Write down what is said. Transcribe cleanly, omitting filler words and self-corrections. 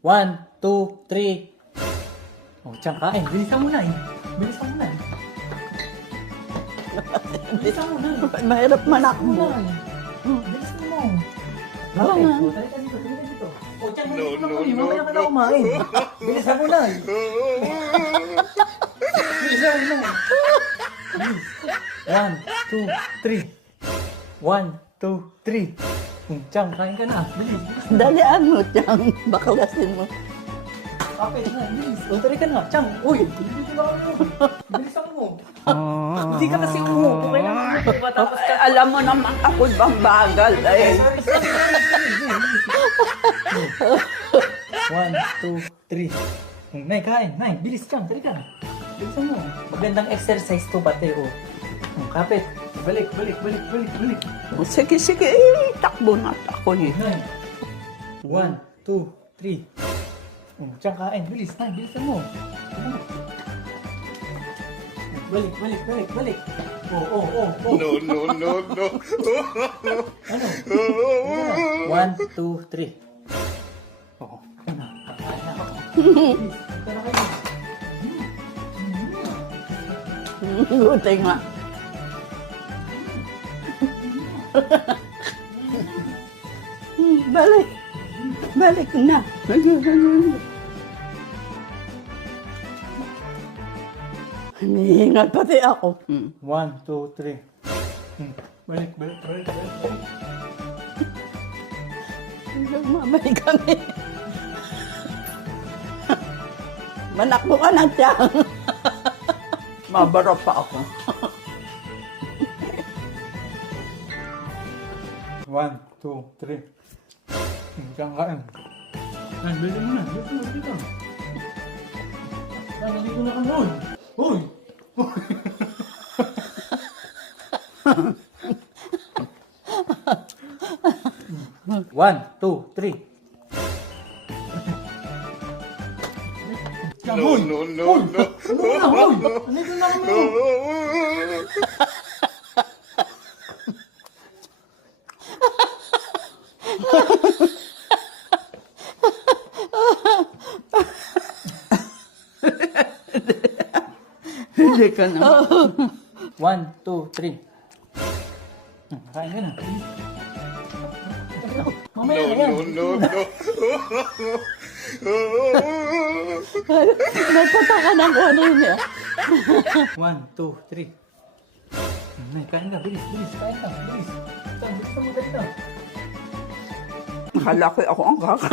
1, 2, 3. Oh, tiyang kain. Bilisan mo na eh. Bilisan mo na eh. Bilisan mo na eh. Mahirap Bilisan manakbo. mo na eh. Bilisan mo. Oo Okay. nga. Oh, talika dito, talika dito. Oh, tiyang, hindi ko na kami. Mamaya ka na kumain. Bilisan mo na eh. Bilisan mo na eh. 1, 2, 3. 1, 2, 3. Tiyang, kain ka na. Bilis, bilis. Dalian mo, Tiyang. Baklasin mo. Kapit na, bilis. O, tari ka na. Tiyang, uy, bilis na ako. Bilisan mo. Hindi ka kasi umupo. Kailangan mo matapos ka. Alam mo naman ako bang bagal eh. Sorry, sorry, sorry. 1, 2, 3. Nay, kain. Nay, bilis Tiyang. Tari ka na. Bilisan mo. Magandang exercise to pati, o. Kapit. Balik, balik, balik, balik, balik. Sige, sige. Eh, takbo na ako eh. Nay. 1, 2, 3. Tiyang kain. Bilis, Nay. Bilisan mo. Ano? Balik, balik, balik, balik. Oh. No. Ano? 1, 2, 3. Oo. Ano? Kakain na ako. Bilis. Ito na kayo. Buti nga. Balik. Balik na. Hinihingal pati ako. 1, 2, 3. Balik, balik, balik, balik, balik. Mamay kami. Manakbo ka na, Tiyang. Mabara pa ako. 1, 2, 3. Tiyang kain. Ay, balik mo na. Dito na, dito. Ay, nandito na kami. Uy! One, two, three. No. Nandito na kami. Hindi ka na. 1, 2, 3. Kain ka na. Mamaya na yan. No. Nagpataka ng kung ano yun eh. 1, 2, 3. Nay, kain ka. Bilis, bilis. Kain ka. Bilis. Bilis mo dali na. Akala ko ako ang kaka.